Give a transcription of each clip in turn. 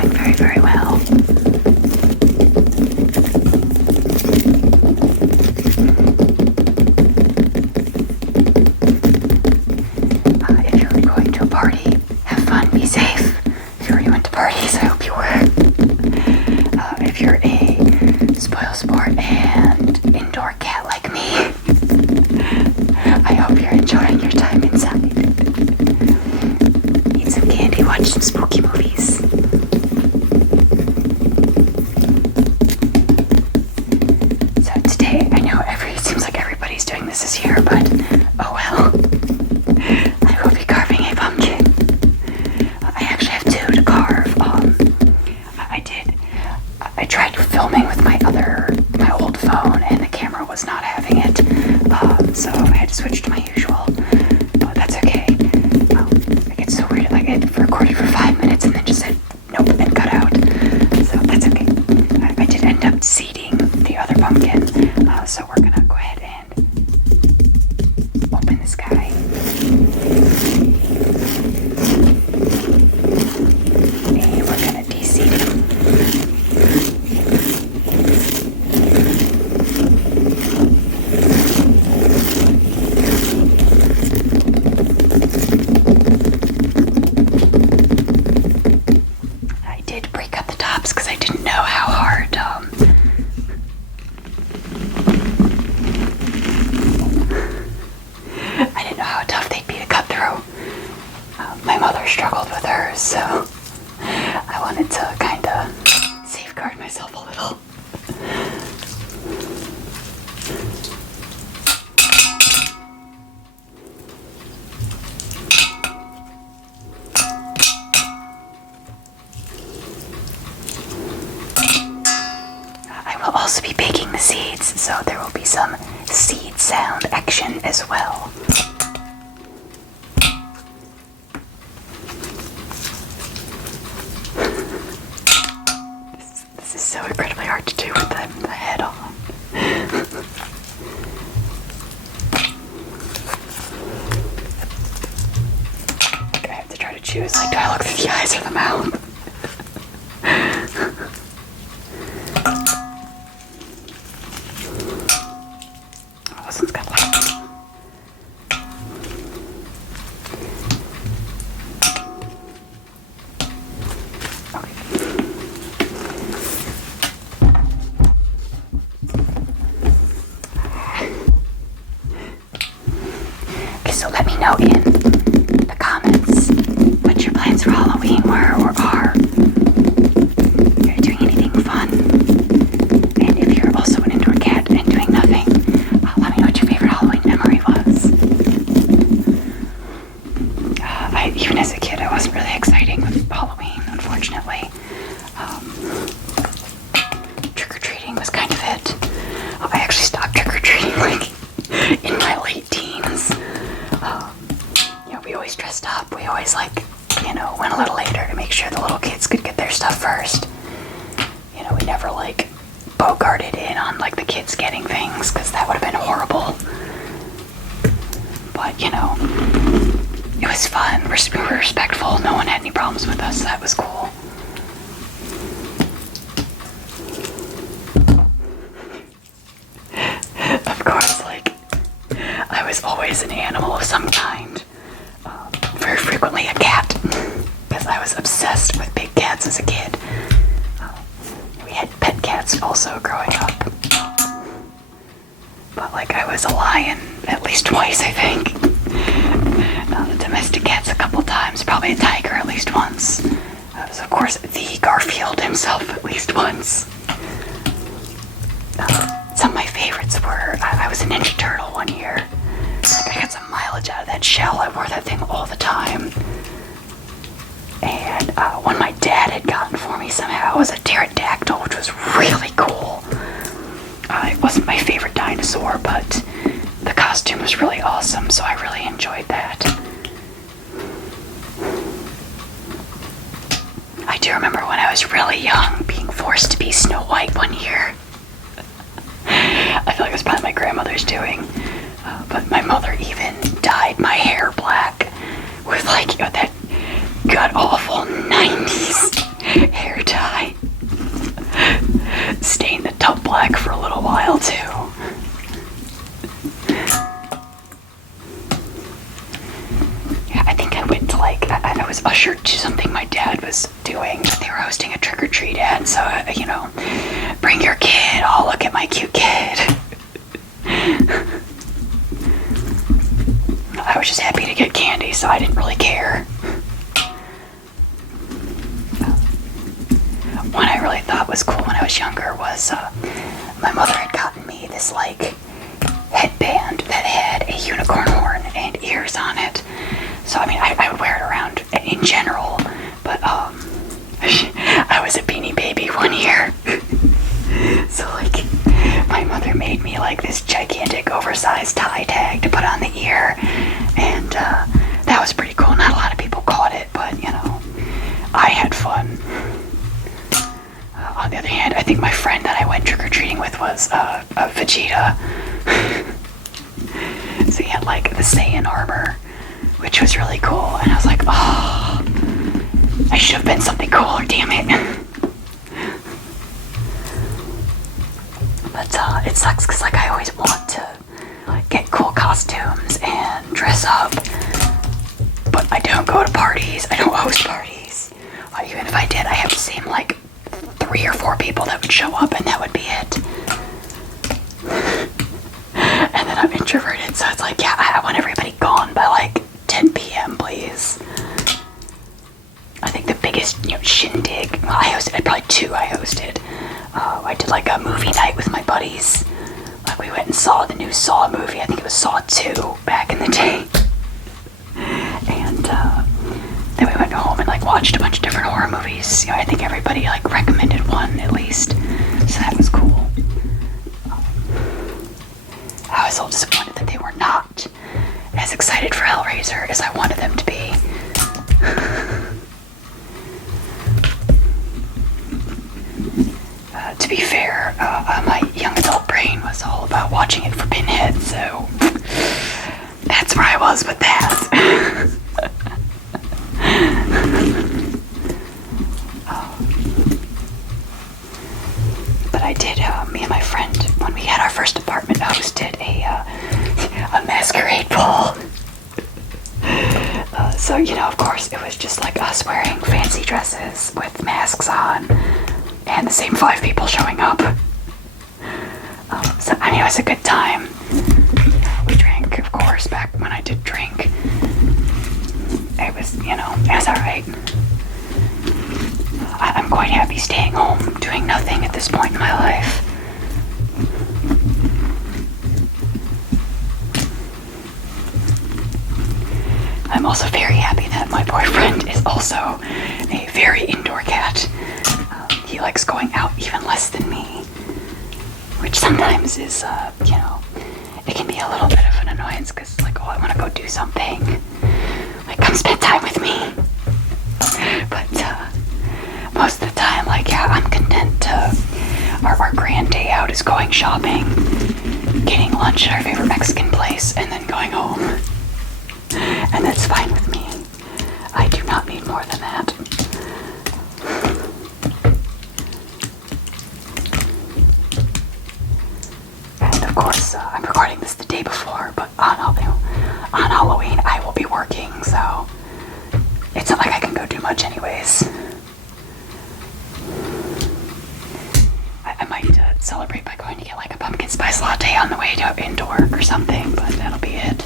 going very, very well. If you're going to a party, have fun, be safe. If you already went to parties, I hope you were. If you're a spoil sport and indoor cat like me, I hope you're enjoying your time inside. Eat some candy, watch some spooky movies. So today, I know it seems like everybody's doing this year, but oh well. I will be carving a pumpkin. I actually have two to carve. I tried filming with my old phone, and the camera was not having it. So I had to switch to my usual. But that's okay. I get so weird. Like, it recorded for 5 minutes and then just said nope and cut out. So that's okay. I did end up seeding the other pumpkin. So we're gonna go ahead and open this guy. And we're gonna de-seed him. I did break up the tops because I didn't know how hard I didn't know how tough they'd be to cut through. My mother struggled with hers, so I wanted to kind of safeguard myself a little. I will also be baking the seeds, so there will be some seed sound action as well. This is so incredibly hard to do with the head on. I have to try to choose, like, do I look through the eyes or the mouth? Oh, this one's got light. Okay, so let me know in the comments what your plans for Halloween were or are. If you're doing anything fun, and if you're also an indoor cat and doing nothing, let me know what your favorite Halloween memory was. Even as a kid, I wasn't really exciting with Halloween, unfortunately. Trick-or-treating was kind of it. I actually stopped trick-or-treating like in my late teens. We always dressed up. We always went a little later to make sure the little kids could get their stuff first. We never bogarted in on the kids getting things, because that would have been horrible. But it was fun. We were respectful. No one had any problems with us. So that was cool. Of course, I was always an animal of some kind. Very frequently a cat, because I was obsessed with big cats as a kid. We had pet cats also growing up. But I was a lion at least twice, I think. Domestic cats a couple times, probably a tiger at least once. So of course the Garfield himself at least once. Some of my favorites were, I was a Ninja Turtle one year. I got some mileage out of that shell. I wore that thing all the time. And one my dad had gotten for me somehow was a pterodactyl, which was really cool. It wasn't my favorite dinosaur, but the costume was really awesome, so I really enjoyed that. I do remember when I was really young being forced to be Snow White one year. I feel like it was probably my grandmother's doing. But my mother even dyed my hair black with that god-awful 90s hair hosting a trick-or-treat at, so, you know, bring your kid, oh, look at my cute kid. I was just happy to get candy, so I didn't really care. One I really thought was cool when I was younger was my mother had gotten me this like headband that had a unicorn horn and ears on it. So I mean, I would wear it around in general, but I was a Beanie Baby one year. So like, my mother made me like this gigantic oversized tie tag to put on the ear, and that was pretty cool. Not a lot of people caught it, but you know, I had fun. On the other hand, I think my friend that I went trick-or-treating with was a Vegeta. So he had like the Saiyan armor, which was really cool, and I was like, oh, I should have been something cooler, damn it. But it sucks because like I always want to like get cool costumes and dress up, but I don't go to parties, I don't host parties. Even if I did, I have the same like 3 or 4 people that would show up, and that would be it. And then I'm introverted, so it's like, yeah, I want everybody gone by like 10 p.m. please. I think the biggest, you know, shindig, well, I hosted, probably 2 I hosted. I did like a movie night with my buddies. Like we went and saw the new Saw movie. I think it was Saw 2 back in the day. And then we went home and like watched a bunch of different horror movies. You know, I think everybody like recommended one at least, so that was cool. I was a little disappointed that they were not as excited for Hellraiser as I wanted them to be. To be fair, my young adult brain was all about watching it for Pinhead, so that's where I was with that. But I did, me and my friend, when we had our first apartment, hosted a masquerade ball. So, you know, of course, it was just like us wearing fancy dresses with masks on, and the same 5 people showing up. So, I mean, it was a good time. We drank, of course, back when I did drink. It was, you know, it was alright. I'm quite happy staying home, doing nothing at this point in my life. I'm also very happy that my boyfriend is also a very indoor cat. He likes going out even less than me, which sometimes is, you know, it can be a little bit of an annoyance because, like, oh, I want to go do something. Like, come spend time with me. But most of the time, like, yeah, I'm content to, our grand day out is going shopping, getting lunch at our favorite Mexican place, and then going home. And that's fine with me. I do not need more than that. And of course, I'm recording this the day before, but on Halloween I will be working, so it's not like I can go do much anyways. I might celebrate by going to get like a pumpkin spice latte on the way into work or something, but that'll be it.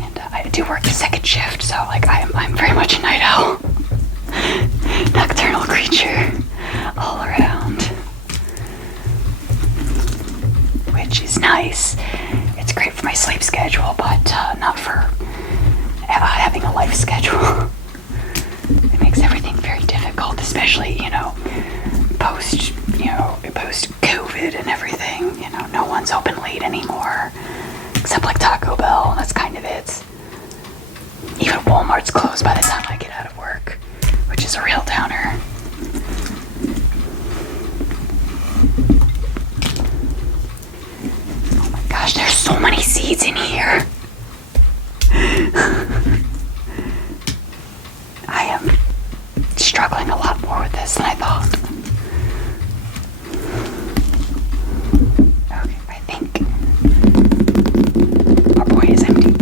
And I do work the second shift, so like I'm very much a night owl. Nocturnal creature all around, which is nice. It's great for my sleep schedule, but not for having a life schedule. It makes everything very difficult, especially, you know, post COVID and everything. You know, no one's open late anymore, except like Taco Bell. That's kind of it. Even Walmart's closed by the time I get out of work, which is a real downer. Oh my gosh, there's so many seeds in here. I am struggling a lot more with this than I thought. Okay, I think our boy is empty.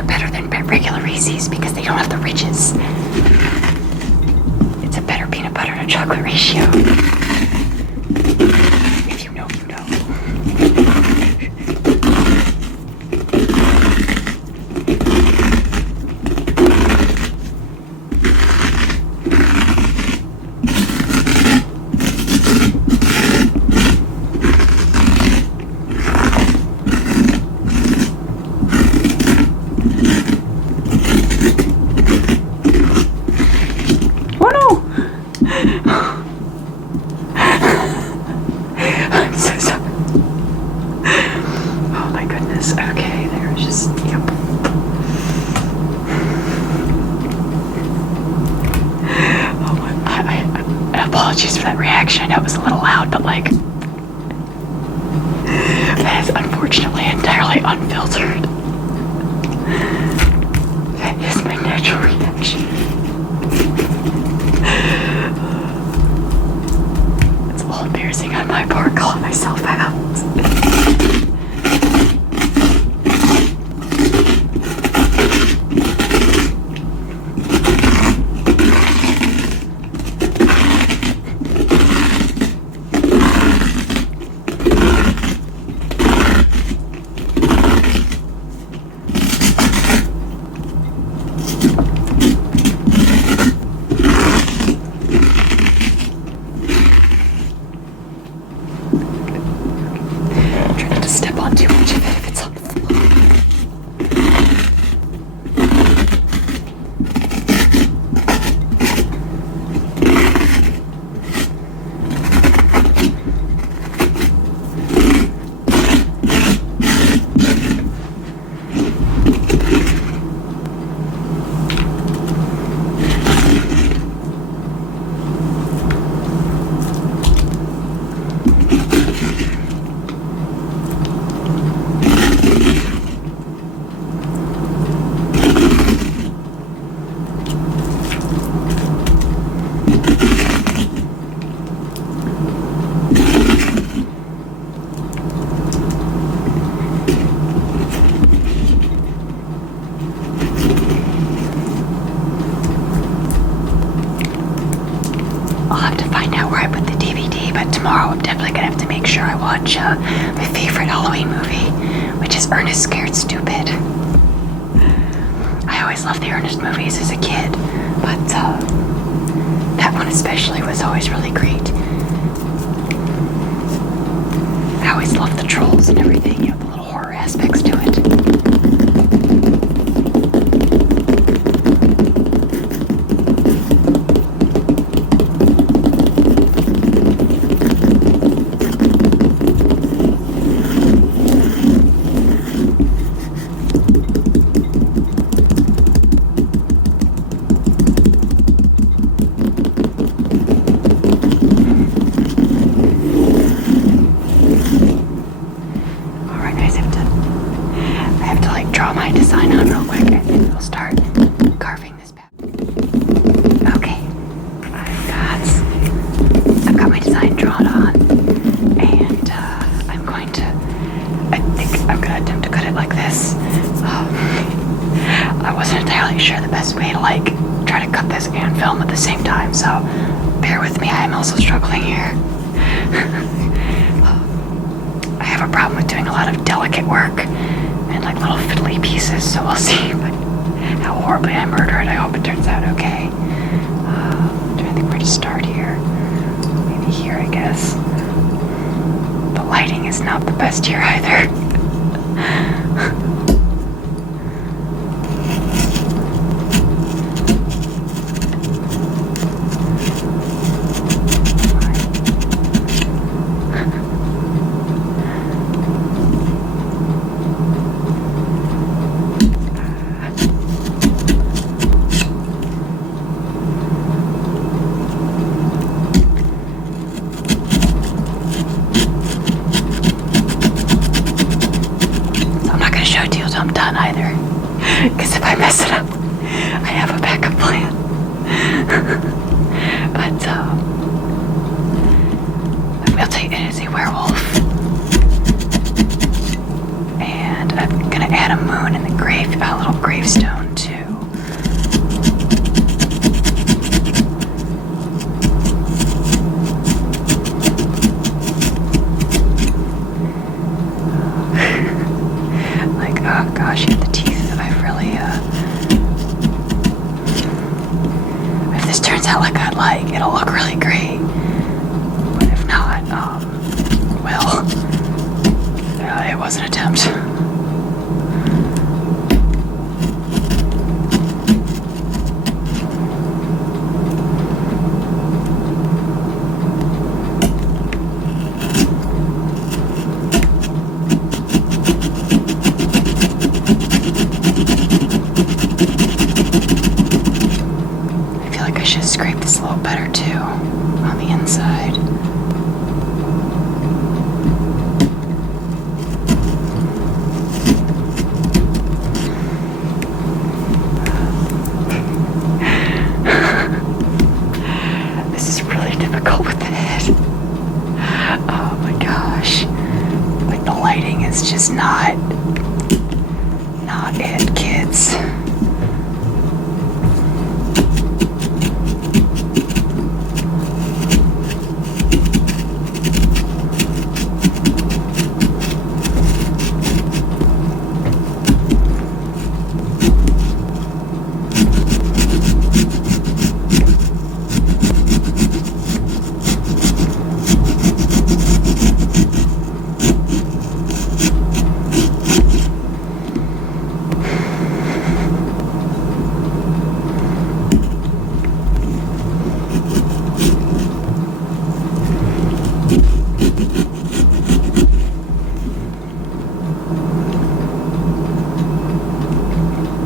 they're better than regular Reese's because they don't have the ridges. It's a better peanut butter to chocolate ratio. If you know, you know. I'm so sorry. Oh my goodness. Okay, there's just, yep. Oh my, apologies for that reaction. I know it was a little loud, but like, that is unfortunately entirely unfiltered. That is my natural reaction. It's a little embarrassing on my part calling myself out. Step on too much of it if it's on the floor. I'll have to find out where I put the DVD, but tomorrow I'm definitely gonna have to make sure I watch my favorite Halloween movie, which is Ernest Scared Stupid. I always loved the Ernest movies as a kid, but that one especially was always really great. I always loved the trolls and everything, you know, the little horror aspects to it. Draw my design on real quick and then we'll start carving this back. Okay, I've got my design drawn on, and I think I'm gonna attempt to cut it like this. I wasn't entirely sure the best way to like try to cut this and film at the same time, so bear with me, I am also struggling here. I have a problem with doing a lot of delicate work and like little fiddly pieces, so we'll see how horribly I murder it. I hope it turns out okay. I'm trying to think where to start here. Maybe here, I guess. The lighting is not the best here either. I'm done either, because if I mess it up, I have a backup plan. But I will tell you, it is a werewolf, and I'm gonna add a moon in the gray. a little gravestone too. Like, oh gosh, yeah, the teeth. I really, if this turns out like I'd like, it'll look really great. But if not, well, it was an attempt. I should scrape this a little better too on the inside. This is really difficult with the head. Oh my gosh. Like the lighting is just not it, kids.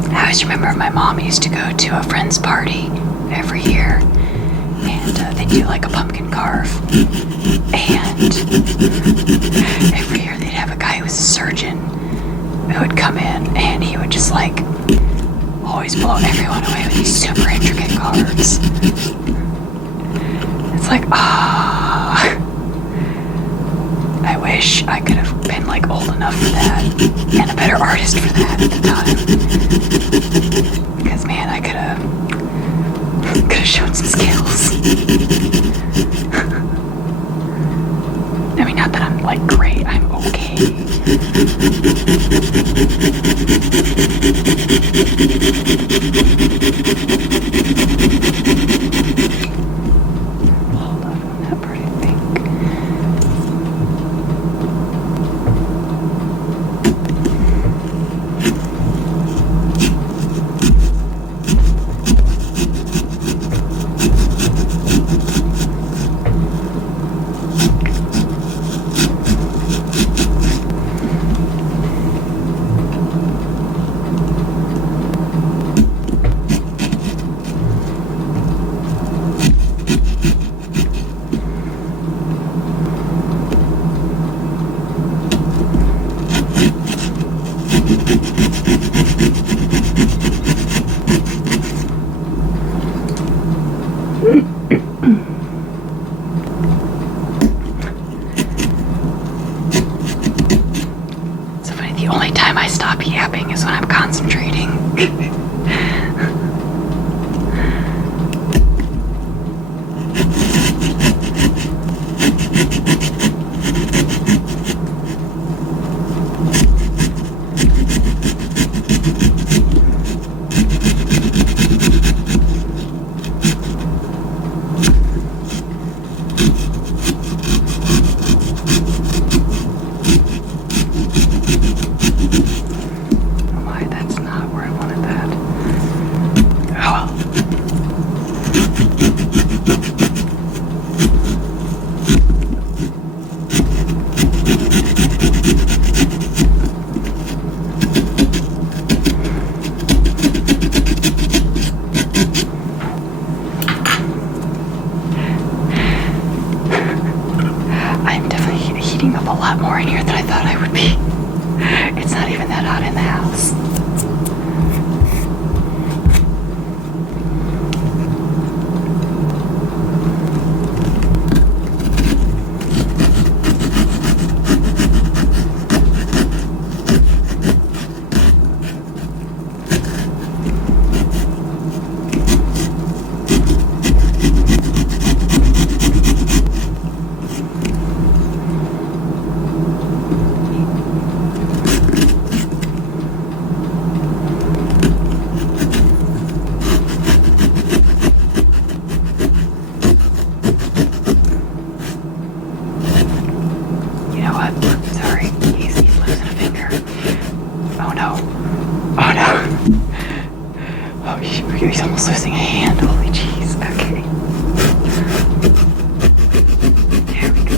I always remember my mom used to go to a friend's party every year, and they do like a pumpkin carve. And every year they'd have a guy who was a surgeon who would come in, and he would just like always blow everyone away with these super intricate carves. It's like, I wish I could have been like old enough for that and a better artist for that at the time. Because man, I could have shown some skills. I mean, not that I'm like great, I'm okay. Hold up on that part, I think. He's almost losing a hand. Holy jeez. Okay. There we go.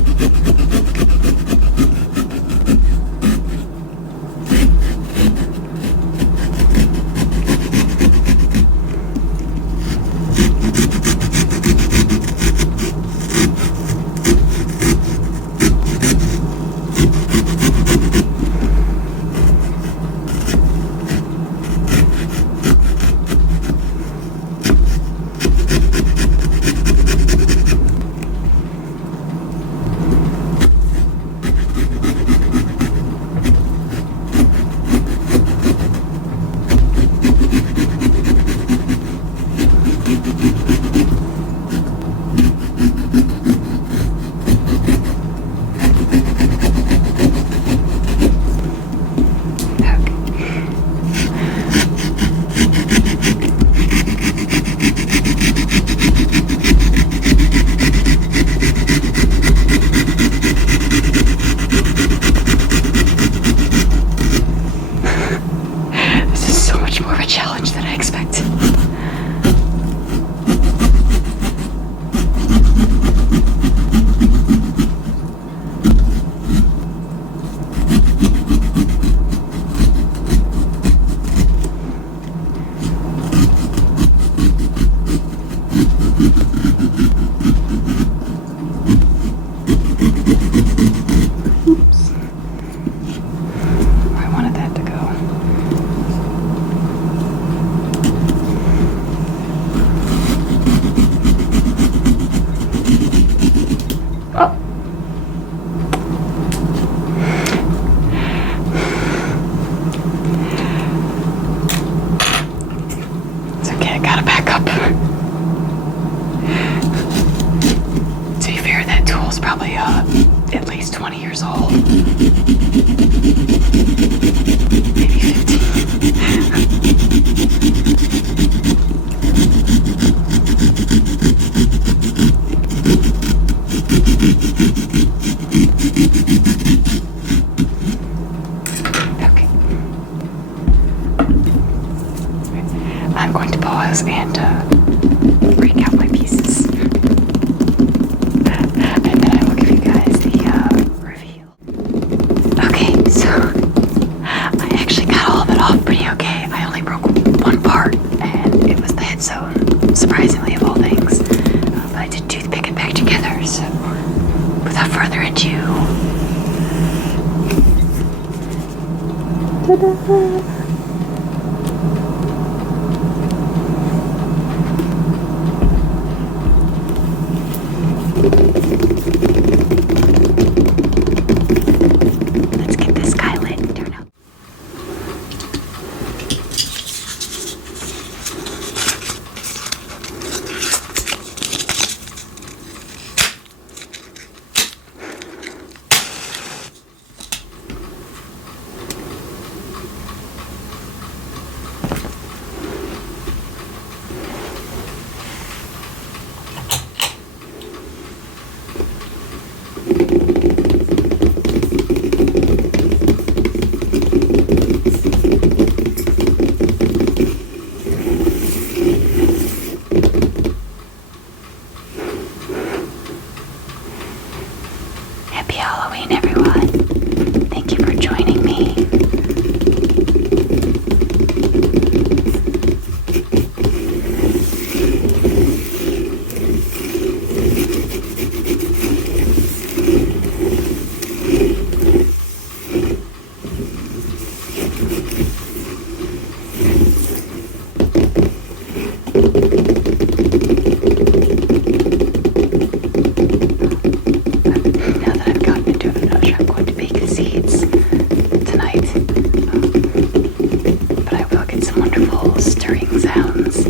At least 20 years old. Maybe 15. Okay. I'm going to pause and break out my pieces. Surprisingly, of all things. But I did toothpick it back together, so without further ado. Ta-da! Let's get this guy lit and turn up. Happy Halloween, everyone. Thank you for joining me. But I will get some wonderful stirring sounds.